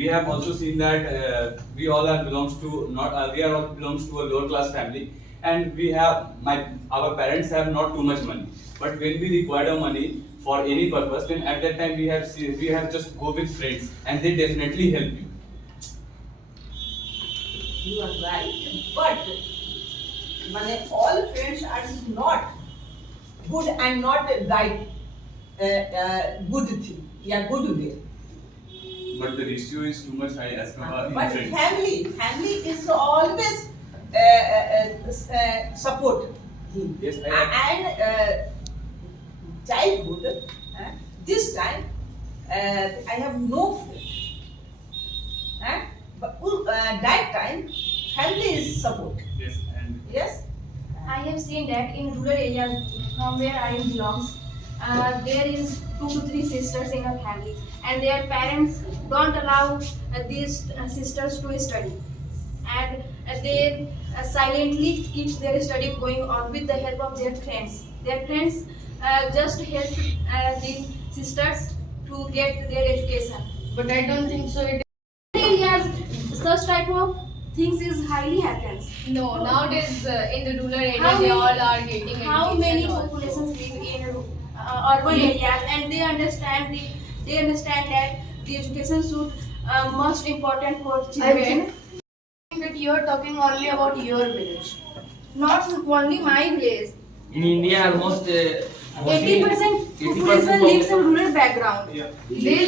we have also seen that we all are belongs to not we are all belongs to a lower class family, and we have our parents have not too much money. But when we require money for any purpose, then at that time we have just go with friends, and they definitely help you. You are right, but all friends are not good and not right good thing. Yeah, good way. But the ratio is too much high as compared in But friends. family is always support him. Yes, And childhood, this time I have no friend. But that time family is support. Yes, and Yes. I have seen that in rural areas from where I belongs, there is 2 to 3 sisters in a family, and their parents don't allow these sisters to study, and they silently keep their study going on with the help of their friends. Their friends just help the sisters to get their education. But I don't think so. It Areas, such type of things is highly happens. no, nowadays in the rural area How they many- all are getting How education many also. populations live in urban areas, and they understand that the education should most important for children. That you are talking only about your village. Not only my village. In India, almost 80% population lives in rural background. They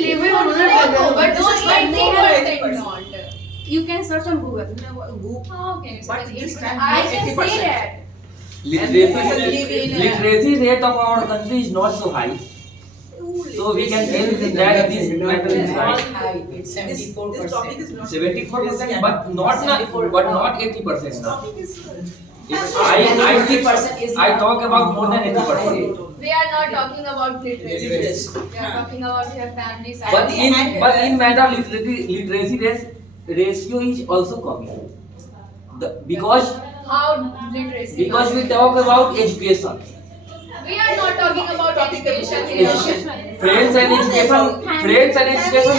live in rural background, but No, just but like no, 80% not. You can search on Google. How can you say But that this 80%? time I can 80%. say that. literacy rate of our country is not so high. So we can tell that this matter is right. It's 74%. This topic is not 74%, but not 80%. This Now. topic is I talk about more than 80%. We are not talking about literacy. Literacy. We are talking about your family side. But in matter literacy ratio is also coming. Because How literacy? we talk about education. We are not talking about education here. Friends and education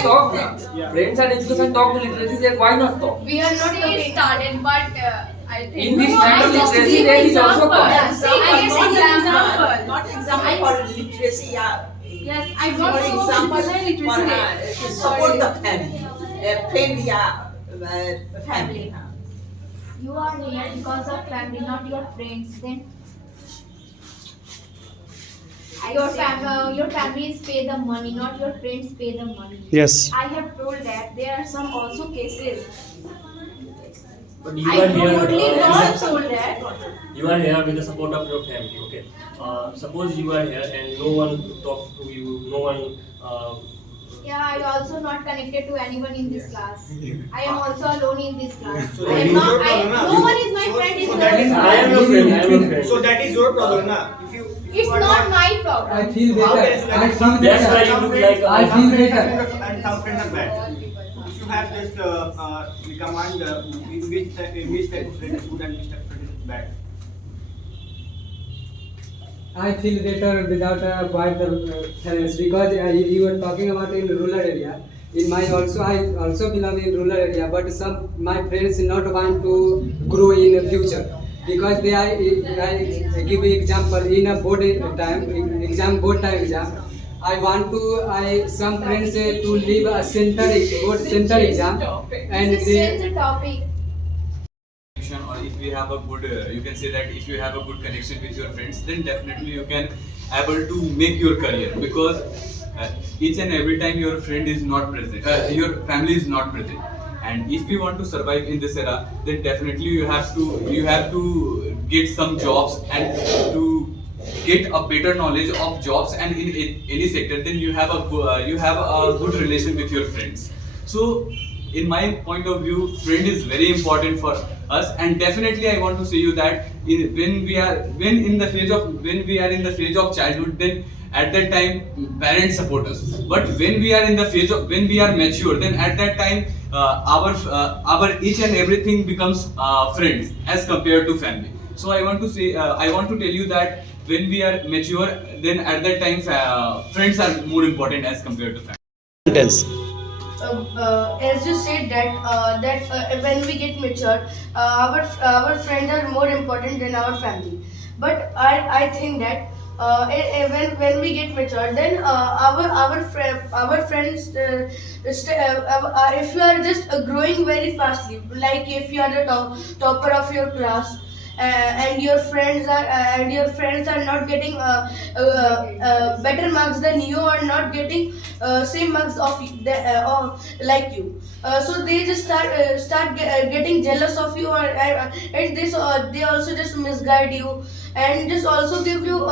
talk now. Friends and education talk to literacy rate. Why not talk? We are not talking started, but I think In this No, matter, I just literacy give rate is also example. coming. I guess example. Not example for literacy. Yeah. Yes, I For don't know example, personal literacy rate. to support the family, friend, yeah, family. You are here because of family, not your friends. Then your families pay the money, not your friends pay the money. Yes. I have told that there are some also cases. But you I are here. totally not told that. You are here with the support of your family. Okay. Suppose you are here and no one talks to you. No one. Yeah, I also not connected to anyone in this class. I am also alone in this class. So I that am is not, your problem, na? no one is my friend in So the that is I am your friend. I am your friend. So that is your problem, na? If you It's are not my problem. I feel How better. can you I say feel that? That's why better. you Some look friends- like I some feel friends better. are good and some friends are bad. If you have just recommend which type of friend is good and which type of friend is bad. I feel better without quite the parents because you were talking about in rural area. In my also, I also belong in rural area, but some my friends not want to grow in the future because they are. I give you example in a board time board time exam. I want to. Some friends to leave a center exam, and This is they. change the topic. or if you have a good you can say that if you have a good connection with your friends, then definitely you can able to make your career, because each and every time your friend is not present, your family is not present, and if we want to survive in this era, then definitely you have to get some jobs, and to get a better knowledge of jobs and in any sector, then you have a good relation with your friends. So in my point of view, friend is very important for us, and definitely I want to say you that when we are in the phase of childhood, then at that time parents support us, but when we are in the phase of when we are mature, then at that time our each and everything becomes friends as compared to family. So I want to say I want to tell you that when we are mature, then at that time friends are more important as compared to family. Sentence. as you said that when we get mature, our friends are more important than our family. But I think that when we get mature, then our friends if you are just growing very fastly, like if you are the topper of your class. And your friends are not getting better marks than you, or not getting same marks like you. So they just start getting jealous of you, and this they also just misguide you, and just also give you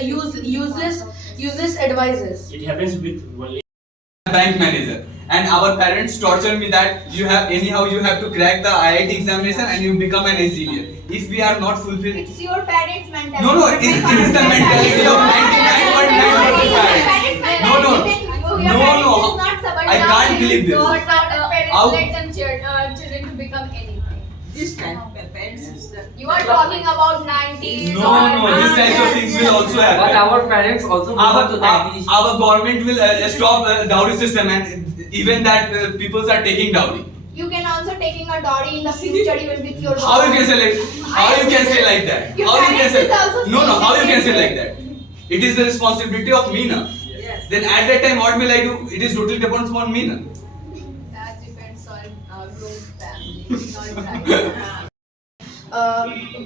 useless advices. It happens with only. Bank manager, and our parents torture me that you have to crack the IIT examination and you become an engineer. If we are not fulfilled, It's your parents' mentality. no, it is the mentality of 99.9% parents. No, I can't believe this. Not parents How- let them children to become anything. This time, parents is the. You are talking about 90s. No, this type of things will also happen. But our parents also belong to that. Our government will stop dowry system, and even that people are taking dowry. You can also taking a dowry in the future even with your. How you can say like that? Your How you can parents say is also no? saying How the you can same say like that? It is the responsibility of me, na. Yes. Then at that time, what will I do? It is totally depends on me, na. That depends on grown family, not right.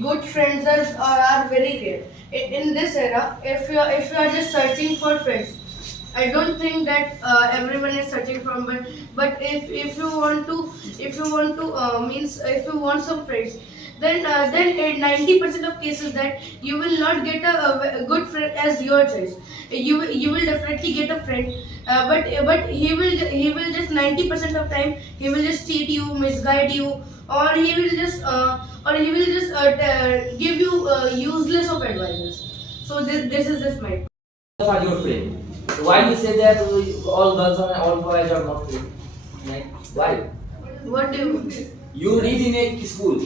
Good friends are very rare. In this era, if you are just searching for friends, I don't think that everyone is searching from. But if you want some friends, then 90% of cases that you will not get a good friend as your choice. You will definitely get a friend, but he will just 90% of time he will just cheat you, misguide you, or he will just give you useless of advices. So this is just my. Are your friend? Why you say that all girls and all boys are not friends? Like, why? What do you mean? You read in a school,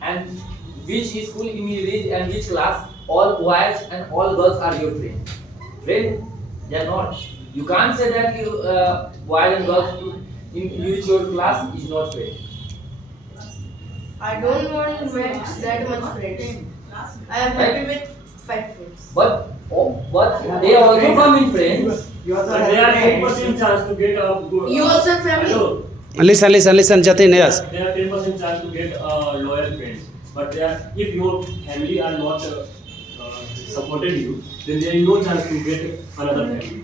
and which school you read and which class, all boys and all girls are your friend. Friend? They are not. You can't say that you boys and girls in which your class is not friend. I don't want that much friends. I am happy with 5 friends. But they also come in friends. But there are 10% chance to get a good. You also have family? Hello. Listen, Jatin, yes. There are 10% chance to get loyal friends. But if your family are not supported you, then there is no chance to get another family.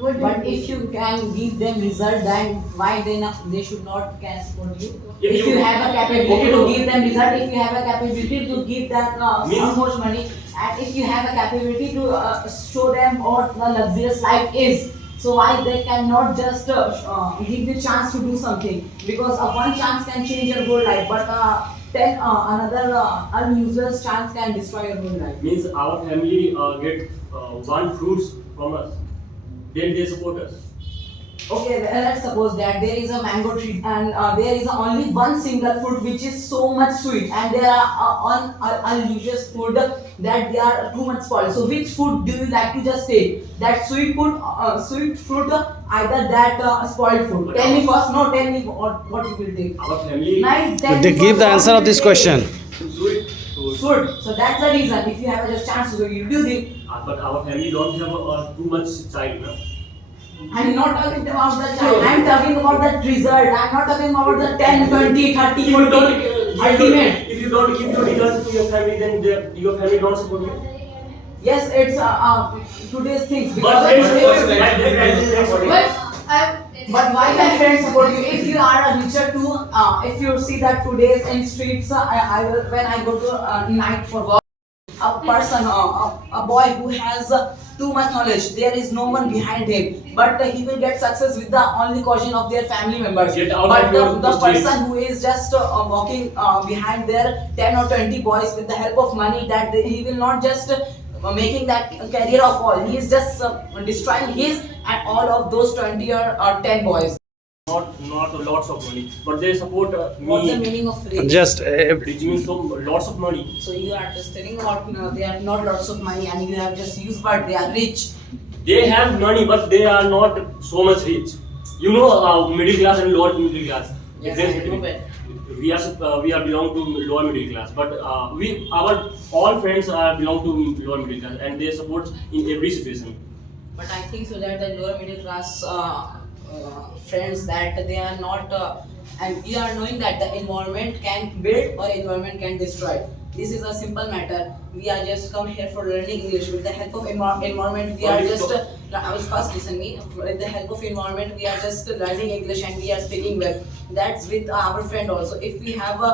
But if you can give them result, then why they should not can support you? If you have a capability to give them result, if you have a capability to give them how much money, and if you have a capability to show them what the luxurious life is, so why they cannot just give the chance to do something? Because one chance can change your whole life, but another unusual chance can destroy your whole life. Means our family get one fruits from us, then they support us. Okay, let's suppose that there is a mango tree and there is only one single fruit which is so much sweet, and there are unusual food that they are too much spoiled. So which food do you like to just take? That sweet fruit, either that spoiled food? Tell me first. No, tell me what you will take. Our family. Nice. Tell They me give first the what answer you of this will question. take. Sweet. Food. So that's the reason. If you have just chance to do, you do it. But our family don't have too much child, na? I'm not talking about the child. I'm talking about the result. I'm not talking about the 10, 20, 30, 40 ultimate. If you don't give your result to your family, then your family don't support you. Yes, it's today's things. But But why can friends support you? If you are a richer too, if you see that today's in streets, I will when I go to night for work, a person, a boy who has too much knowledge, there is no one behind him, but he will get success with the only caution of their family members. Get out But of your the streets. person who is just walking behind their 10 or 20 boys with the help of money, that he will not just making that career of all. He is just destroying his and all of those 20 or 10 boys. Not lots of money, but they support me. What's the meaning of rich? Just Rich means so lots of money. So you are just telling about they have not lots of money and you have just used word they are rich. They have money, but they are not so much rich. You know, middle class and lower middle class. Yes, Difference I know between- that. we are belong to lower middle class, but our all friends are belong to lower middle class, and they support in every situation. But I think so that the lower middle class friends that they are not, and we are knowing that the environment can build or environment can destroy. This is a simple matter. We are just come here for learning English with the help of environment. We are just. I was first listen me. With the help of environment, we are just learning English and we are speaking well. That's with our friend also. If we have a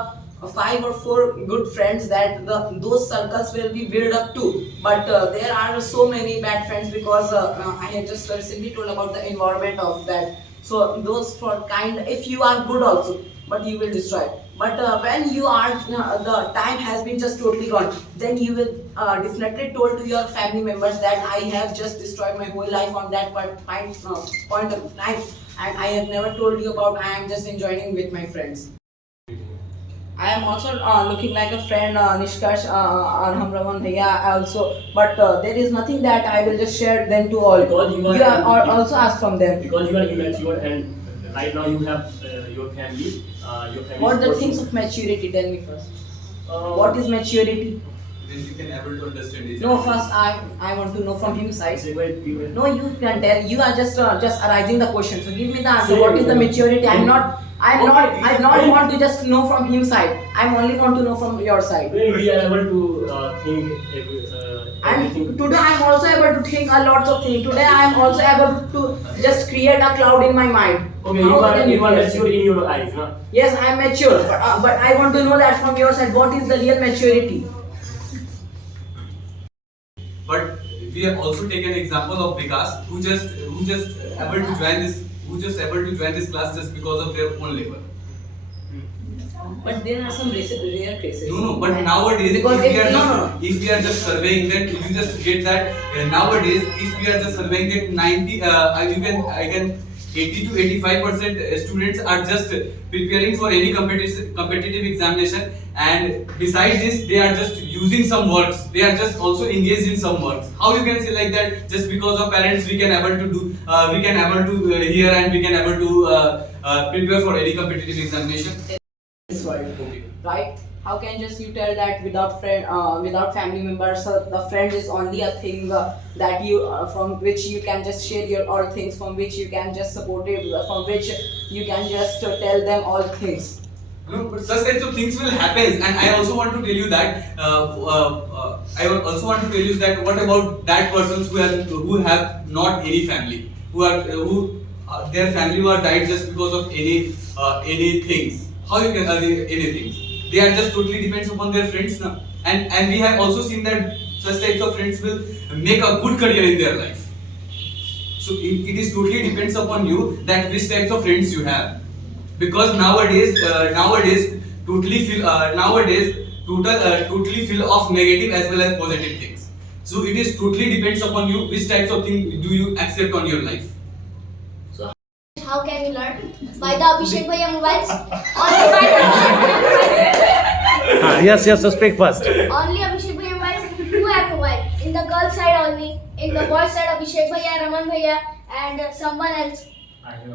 5 or 4 good friends, that those circles will be built up too. But there are so many bad friends because I have just recently told about the environment of that. So those for kind, if you are good also, but you will destroy. But when you are the time has been just totally gone, then you will definitely told to your family members that I have just destroyed my whole life on that point of time, and I have never told you about I am just enjoying with my friends. I am also looking like a friend, Nishkash, Arham Raman Bhaiya also, but there is nothing that I will just share them to all. Because you are- You are also ask from them. Because you are immature and right now you have your family. Your family. What the supports things you. of maturity? Tell me first. Uh, What is maturity? Then you can able to understand each No, other. first I want to know from him side. Say wait, you- No, you can tell. You are just arising the question. So give me the answer. Say What is the it. maturity? I Okay. not want to just know from him side. I only want to know from your side. When we are able to think And everything. today I am also able to think a lot of things. Today I am also able to just create a cloud in my mind. Okay, How can you are guess? mature in your eyes, na? Yes, I am mature, but I want to know that from your side. What is the real maturity? But we have also taken example of Vikas, who just able to join this class just because of their own labor. But there are some rare cases. No, but nowadays Because if we are no, just no. if we are just surveying, then you just get that nowadays if we are just surveying that 90 I can 80 to 85% students are just preparing for any competitive examination, and besides this they are just using some works, they are just also engaged in some works. How you can say like that? Just because of parents we can able to do hear and we can able to prepare for any competitive examination. This world, right? How can just you tell that without without family members, the friend is only a thing that you from which you can just share your all things, from which you can just support it, from which you can just tell them all things. No, but such types of things will happen, and I also want to tell you that what about that persons who have not any family, their family were died just because of any things. How you can anything? They are just totally depends upon their friends now, and we have also seen that such types of friends will make a good career in their life. So it is totally depends upon you that which types of friends you have, because nowadays totally fill of negative as well as positive things. So it is totally depends upon you which types of thing do you accept on your life. How can we learn? By the Abhishek Bhaiya mobiles? Only by the Yes, so speak first. Only Abhishek Bhaiya mobiles? Who have mobile? In the girls side only. In the boys side, Abhishek Bhaiya, Raman Bhaiya, and someone else.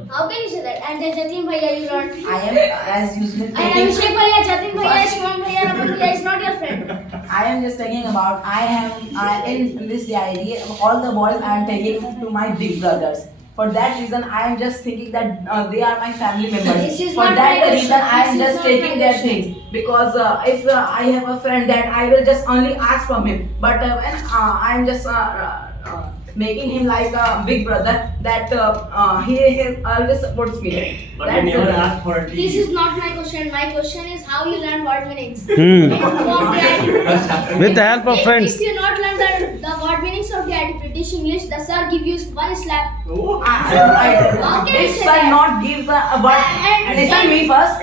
How can you say that? And then Jatin Bhaiya you learn. I am as usual And taking. Abhishek Bhaiya, Jatin Bhaiya, Shivam Bhaiya, Raman Bhaiya is not your friend. I am just talking about in this diary all the boys I am taking to my big brothers. For that reason, I am just thinking that they are my family members. This is For not that my reason, question. I am This is just not taking my their question. things, because if I have a friend that I will just only ask from him. But when I am just making him like a big brother, that he always supports me. But That's we never the- ask for tea. This is not my question. My question is how you learn word meanings. Hmm. From the IDP. With the help of friends. If you not learn the word meanings of the IDP British English, the sir give you one slap. How can you If say sir that? not give the word, And- listen me first.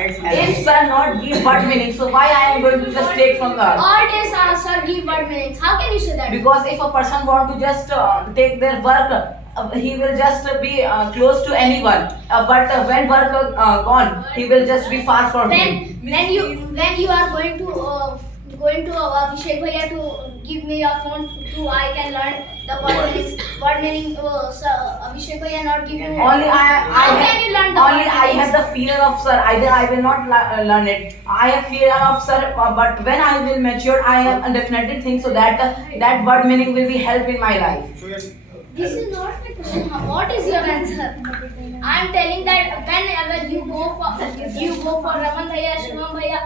If sir not give word meaning, so why I am going to just take from the? All days sir give word meanings. How can you say that? Because if a person want to just take their work, he will just be close to anyone. But when work gone, he will just be far from him. When you are going to going to Abhishek Bhaiya to give me a phone to I can learn the word meaning. Sir, Abhishek Bhaiya not give me. Only How can you learn the only word I meanings? have the fear of sir. Either I will not learn it. I have fear of sir, but when I will mature, I am definitely think so that that word meaning will be help in my life. So yes, This is not my question. What is your answer? I am telling that whenever you go for Raman Bhaiya, Shivam Bhaiya,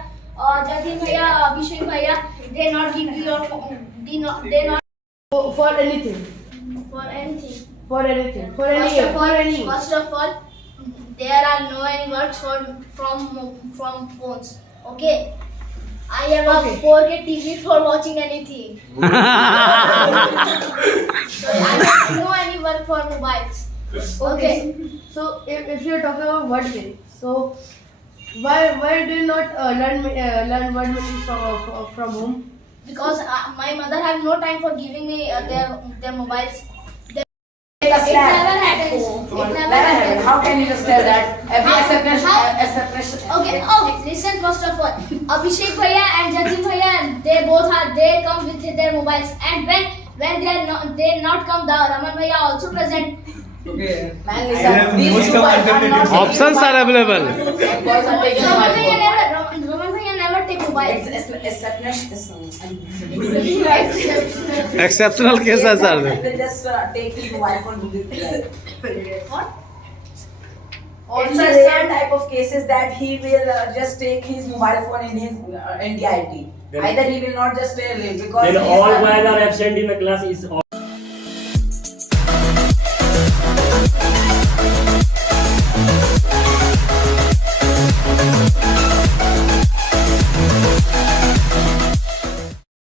Jatin Bhaiya, Abhishek Bhaiya, they not give you your they not For anything. for anything. For anything. For any. First of all, there are no any words from phones. Okay. I have a 4K TV for watching anything. So I don't know any work for mobiles. Okay. So if you're talking about word meaning, so why do you not learn word meaning from home? Because my mother have no time for giving me their mobiles. Take a It snap. never happens. It never happens. How can you just tell that? Every How- acceptance. Okay. Oh, listen. First of all, Abhishek Bhaiya and Jatin Bhaiya, they come with their mobiles, and when they not come, the Raman Bhaiya also present. Okay. Man, I have listen. These most two of are accepted not taking Options are mobile available. phone. Boys are taking Raman mobile Bhaiya phone. never take mobiles. Exceptional cases are there. I will just take his mobile phone to the What? It's a rare type of cases that he will just take his mobile phone in his NDIT. Then- Either he will not just because Then he is all a- while are absent in the class is